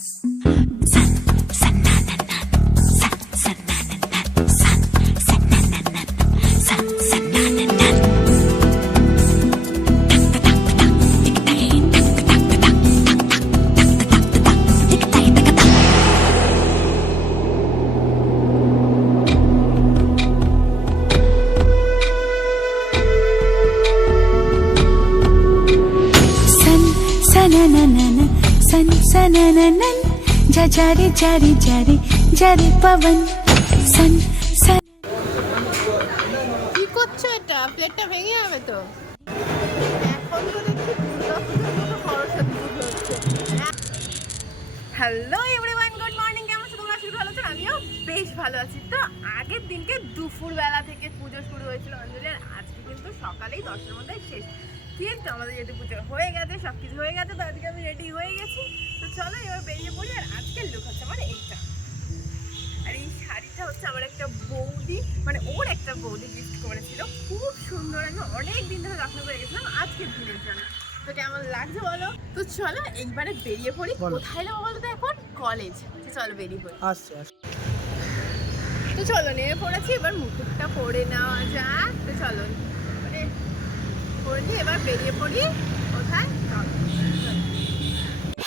Thanks. నననన్ జజారి జారి జారి జారి పవన్ సన్ సన్ কি করছ এটা প্লেটটা ভেঙে যাবে তো এখন তো দেখছি হ্যালো এভরিওয়ান গুড মর্নিং কেমন আছো তোমরা শুরু ভালো আছো আমিও বেশ ভালো আছি তো আগের দিনকে দুপুরবেলা থেকে পুজো শুরু হয়েছিল অঞ্জলি আর আজকে কিন্তু সকালেই দশটার মধ্যে শেষ কিন্তু আমাদের যেহেতু পুজো হয়ে গেছে সব কিছু হয়ে গেছে তো আজকে আমি রেডি হয়ে গেছি। তো চলো এবার বেরিয়ে পড়ি আর আজকের লুক হচ্ছে আমার এইটা। আর এই শাড়িটা হচ্ছে আমার একটা বৌদি মানে ওর একটা বৌদি গিফট করেছিল। খুব সুন্দর আমি অনেক দিন ধরে যত্ন করে গেছিলাম আজকের দিনের জন্য। তো কেমন লাগছে বলো? তো চলো এইবারে বেরিয়ে পড়ি। কোথায় যাব বলো তো এখন কলেজ চলো বেরিয়ে পড়ি। আসছে। তো চলো নেমে পড়েছি এবার মুকুটটা পরে নেওয়া যাক। তো চলো পরে নিয়ে এবার বেরিয়ে পড়ি কোথায়।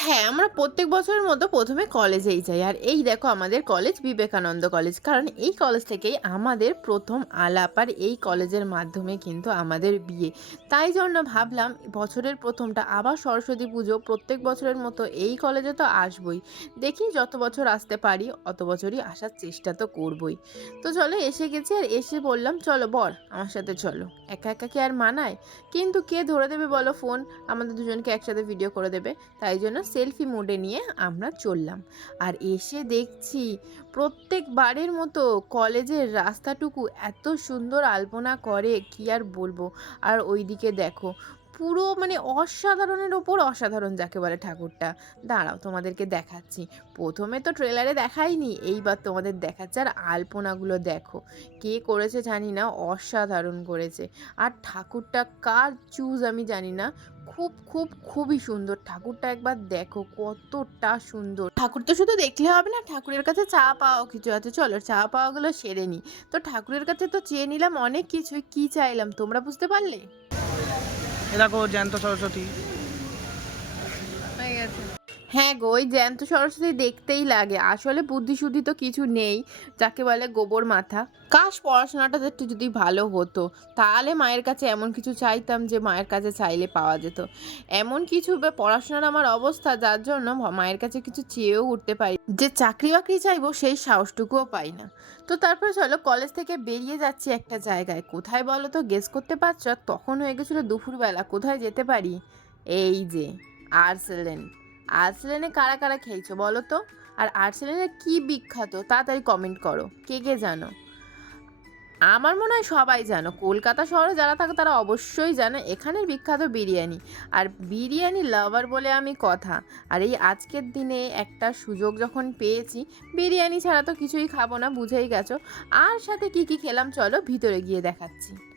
হ্যাঁ আমরা প্রত্যেক বছরের মতো প্রথমে কলেজেই যাই। আর এই দেখো আমাদের কলেজ বিবেকানন্দ কলেজ। কারণ এই কলেজ থেকেই আমাদের প্রথম আলাপ আর এই কলেজের মাধ্যমে কিন্তু আমাদের বিয়ে। তাই জন্য ভাবলাম বছরের প্রথমটা, আবার সরস্বতী পুজো, প্রত্যেক বছরের মতো এই কলেজে তো আসবই। দেখি যত বছর আসতে পারি, অত বছরই আসার চেষ্টা তো করবই। তো চলো এসে গেছি আর এসে বললাম, চলো বর, আমার সাথে চলো। একা একা কি আর মানায়? কিন্তু কে ধরে দেবে বলো ফোন? আমাদের দুজনকে একসাথে ভিডিও করে দেবে। তাই জন্য সেলফি মোডে নিয়ে আমরা চললাম। আর এসে দেখছি প্রত্যেকবারের মতো কলেজের রাস্তাটুকু এত সুন্দর আলপনা করে, কি আর বলব? আর ওইদিকে দেখো পুরো মানে অসাধারণের ওপর অসাধারণ যাকে বলে ঠাকুরটা। দাঁড়াও, তোমাদেরকে দেখাচ্ছি। প্রথমে তো ট্রেলারে দেখাইনি এইবার তোমাদের দেখাচ্ছে। আর আলপনাগুলো দেখো, কে করেছে জানি না, অসাধারণ করেছে। আর ঠাকুরটা কার চুজ আমি জানি না। খুব খুব, খুবই সুন্দর। ঠাকুরটা একবার দেখো, কতটা সুন্দর। ঠাকুর তো শুধু দেখলে হবে না, ঠাকুরের কাছে চা পাওয়া কিছু আছে। চলো, চা পাওয়াগুলো সেরে নি তো ঠাকুরের কাছে তো চেয়ে নিলাম অনেক কিছুই। কি চাইলাম, তোমরা বুঝতে পারলে? এ দেখো জ্যান্ত সরস্বতী। হ্যাঁ গো, ওই জ্যান্ত সরস্বতী দেখতেই লাগে। আসলে বুদ্ধি শুদ্ধি তো কিছু নেই, যাকে বলে গোবর মাথা। কাশ, পড়াশোনাটা একটু যদি ভালো হতো, তাহলে মায়ের কাছে এমন কিছু চাইতাম যে মায়ের কাছে চাইলে পাওয়া যেত। এমন কিছু পড়াশোনার আমার অবস্থা, যার জন্য মায়ের কাছে কিছু চেয়েও উঠতে পারি। যে চাকরি বাকরি চাইব, সেই সাহসটুকুও পাই না। তো তারপর চলো, কলেজ থেকে বেরিয়ে যাচ্ছি একটা জায়গায়। কোথায় বলো তো গেস করতে পারছ? তখন হয়ে গেছিল দুপুরবেলা, কোথায় যেতে পারি? এই যে আর্সেলেন আর্সেলেনে কারা কারা খেলছো বলো তো? আর আর্সেলেনে কি বিখ্যাত তাড়াতাড়ি কমেন্ট করো। কে কে জানো? আমার মনে হয় সবাই জানো। কলকাতা শহরে যারা থাকে তারা অবশ্যই জানে, এখানের বিখ্যাত বিরিয়ানি। আর বিরিয়ানি লাভার বলে আমি কথা। আর এই আজকের দিনে একটা সুযোগ যখন পেয়েছি, বিরিয়ানি ছাড়া তো কিছুই খাব না, বুঝেই গেছো। আর সাথে কি কি খেলাম চলো ভিতরে গিয়ে দেখাচ্ছি।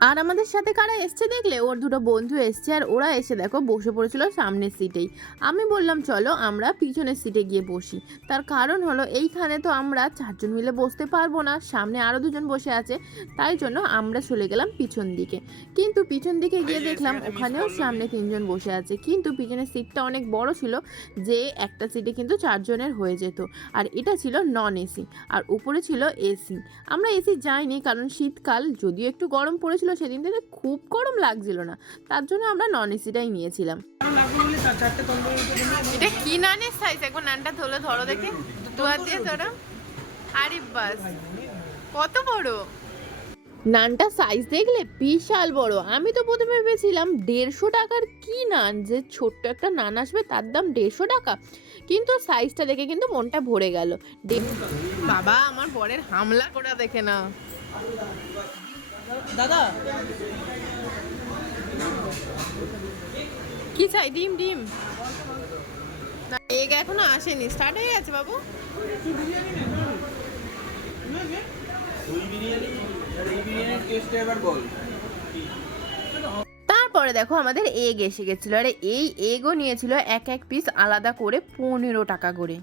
আর আমাদের সাথে কারা এসছে দেখলে? ওর দুটো বন্ধু এসছে আর ওরা এসে দেখো বসে পড়েছিল সামনের সিটেই। আমি বললাম চলো আমরা পিছনের সিটে গিয়ে বসি। তার কারণ হলো এইখানে তো আমরা চারজন মিলে বসতে পারব না সামনে আরও দুজন বসে আছে তাই জন্য আমরা চলে গেলাম পিছন দিকে। কিন্তু পিছন দিকে গিয়ে দেখলাম ওখানেও সামনে তিনজন বসে আছে কিন্তু পিছনের সিটটা অনেক বড় ছিল যে একটা সিটে কিন্তু চারজনের হয়ে যেত আর এটা ছিল নন এসি আর উপরে ছিল এসি আমরা এসি যাইনি কারণ শীতকাল যদিও একটু গরম পড়েছিল সেদিন থেকে খুব গরম লাগছিল না। তার জন্য আমরা নন এসিটাই নিয়েছিলাম। এটা কি নানের সাইজ একবার নানটা ধরে ধরো দেখে। দু হাত দিয়ে ধরো। আরে বাস কত বড়? নানটা সাইজ দেখলে বিশাল বড়। আমি তো প্রথমে ভেবেছিলাম দেড়শো টাকার কি নান? যে ছোট্ট একটা নান আসবে তার দাম দেড়শো টাকা। কিন্তু সাইজটা দেখে কিন্তু মনটা ভরে গেল। বাবা আমার বরের হামলা করা দেখে না। দাদা? কি চাই? ডিম ডিম। না এগ এখনও আসেনি। স্টার্ট হয়ে গেছে বাবু। তারপরে দেখো আমাদের এগ এসে গেছিল। আর এই এগও নিয়েছিল এক এক পিস আলাদা করে পনেরো টাকা করে।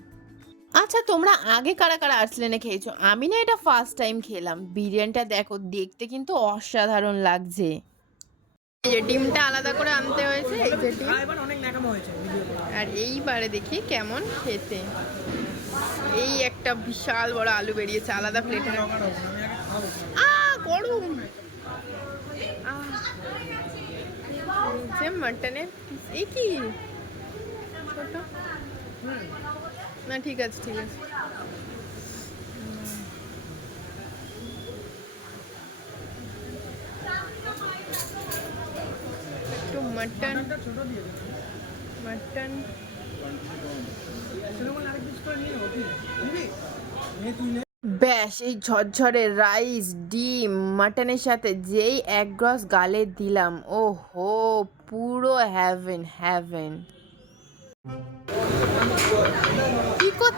আচ্ছা তোমরা আগে কারা কারা আর্সলেনে খেয়েছো? আমি না এটা ফার্স্ট টাইম খেলাম। বিরিয়ানিটা দেখো দেখতে কিন্তু অসাধারণ লাগছে। এই যে ডিমটা আলাদা করে আনতে হয়েছে এই যে ডিম। আর এইবারে দেখি কেমন খেতে। এই একটা বিশাল বড় আলু বেরিয়েছে আলাদা প্লেটে আ গরম। যে মাটনের। এই কি? না, ঠিক আছে ঠিক আছে। একটু মাটন মাটন ব্যাস, এই ঝরঝরে রাইস, ডিম, মাটনের সাথে যেই এক গ্লাস গালে দিলাম ও হো পুরো হ্যাভেন হ্যাভেন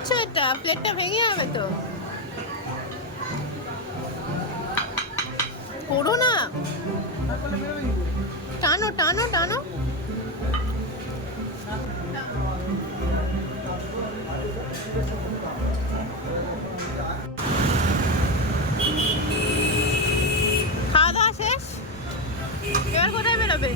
করছ এটা? প্লেটটা ভেঙে যাবে তো। করো না। টানো টানো টানো। খাওয়া দাওয়া শেষ? এবার কোথায় বেরোবে?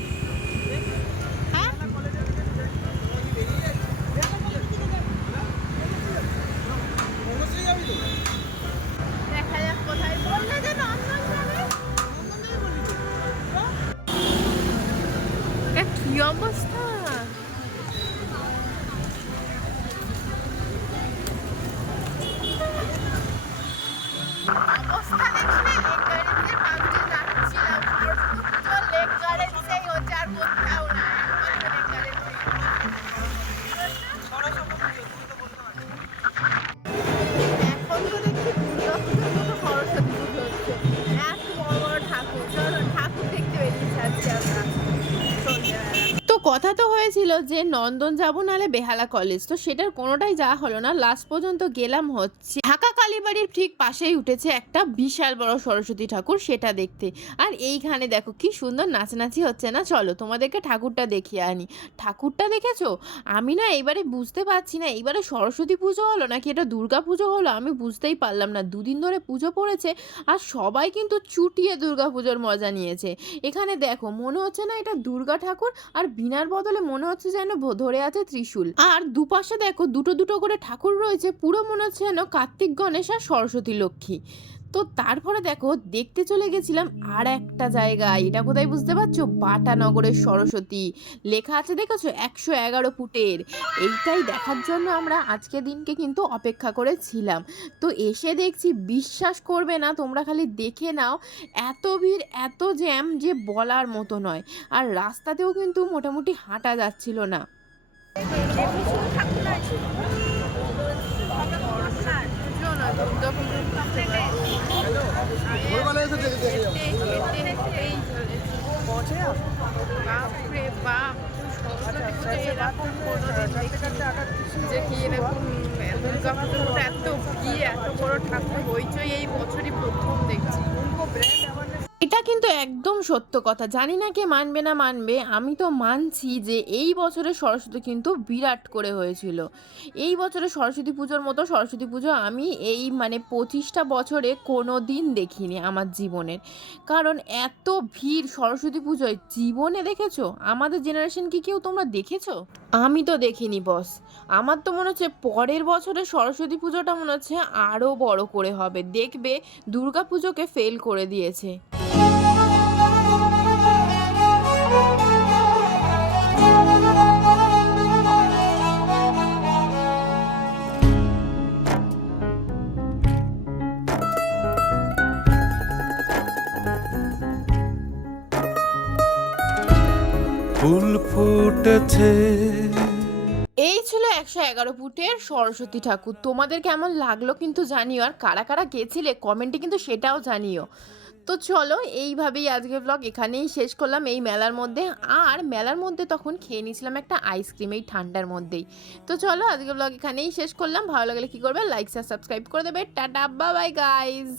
যে, নন্দন যাব নালে বেহালা কলেজ তো সেটার কোনোটাই যাওয়া হলো না। লাস্ট পর্যন্ত গেলাম হচ্ছে, ঢাকা কালীবাড়ির ঠিক পাশেই উঠেছে একটা বিশাল বড় সরস্বতী ঠাকুর সেটা দেখতে। আর এইখানে দেখো কি সুন্দর নাচানাচি হচ্ছে না? চলো তোমাদেরকে ঠাকুরটা দেখিয়ে আনি। ঠাকুরটা দেখেছ? আমি না এবারে বুঝতে পারছি না, এবারে সরস্বতী পুজো হলো নাকি এটা দুর্গা পুজো হলো? আমি বুঝতেই পারলাম না। দুদিন ধরে পুজো পড়েছে আর সবাই কিন্তু চুটিয়ে দুর্গা পুজোর মজা নিয়েছে। এখানে দেখো মনে হচ্ছে না এটা দুর্গা ঠাকুর আর বিনার বদলে মনে হচ্ছে যেন ধরে আছে ত্রিশূল। আর দুপাশে দেখো দুটো দুটো করে ঠাকুর রয়েছে, পুরো মনে হচ্ছে যেন কার্তিক, গণেশ আর সরস্বতী লক্ষ্মী। তো তারপরে দেখো, দেখতে চলে গেছিলাম আর একটা জায়গায়। এটা কোথায় বুঝতে পারছ? বাটানগরের সরস্বতী। লেখা আছে দেখেছ? একশো এগারো ফুটের। এইটাই দেখার জন্য আমরা আজকে দিনকে কিন্তু অপেক্ষা করেছিলাম। তো এসে দেখছি, বিশ্বাস করবে না, তোমরা খালি দেখে নাও। এত ভিড়, এত জ্যাম যে বলার মতো নয়। আর রাস্তাতেও কিন্তু মোটামুটি হাঁটা যাচ্ছিল না বাপরে বাপ এরকম কোনোদিন দেখিনি যে কি এরকম দুর্গা এত ভিড় এত বড় ঠাকুর হইচই এই বছরই প্রথম এটা কিন্তু একদম সত্য কথা। জানি না কে মানবে না মানবে, আমি তো মানছি যে এই বছরের সরস্বতী কিন্তু বিরাট করে হয়েছিল। এই বছরে সরস্বতী পুজোর মতো সরস্বতী পুজো আমি এই মানে পঁচিশটা বছরে কোনো দিন দেখিনি আমার জীবনের। কারণ এত ভিড় সরস্বতী পুজোয়, জীবনে দেখেছ? আমাদের জেনারেশন কি কেউ তোমরা দেখেছ? আমি তো দেখিনি বস আমার তো মনে হচ্ছে পরের বছরে সরস্বতী পুজোটা মনে হচ্ছে আরও বড় করে হবে। দেখবে দুর্গা পুজোকে ফেল করে দিয়েছে। ফুটেছে এই ছিল একশো এগারো ফুটের সরস্বতী ঠাকুর। তোমাদের কেমন লাগল কিন্তু জানিও, আর কারা কারা গেছিলে কমেন্টে কিন্তু সেটাও জানিও। তো চলো, এইভাবেই আজকে ব্লগ এখানেই শেষ করলাম এই মেলার মধ্যে। আর মেলার মধ্যে তখন খেয়ে নিয়েছিলাম একটা আইসক্রিম এই ঠান্ডার মধ্যেই। তো চলো আজকে ব্লগ এখানেই শেষ করলাম। ভালো লাগলে কি করবে? লাইক সাবস্ক্রাইব করে দেবে। Tata bye guys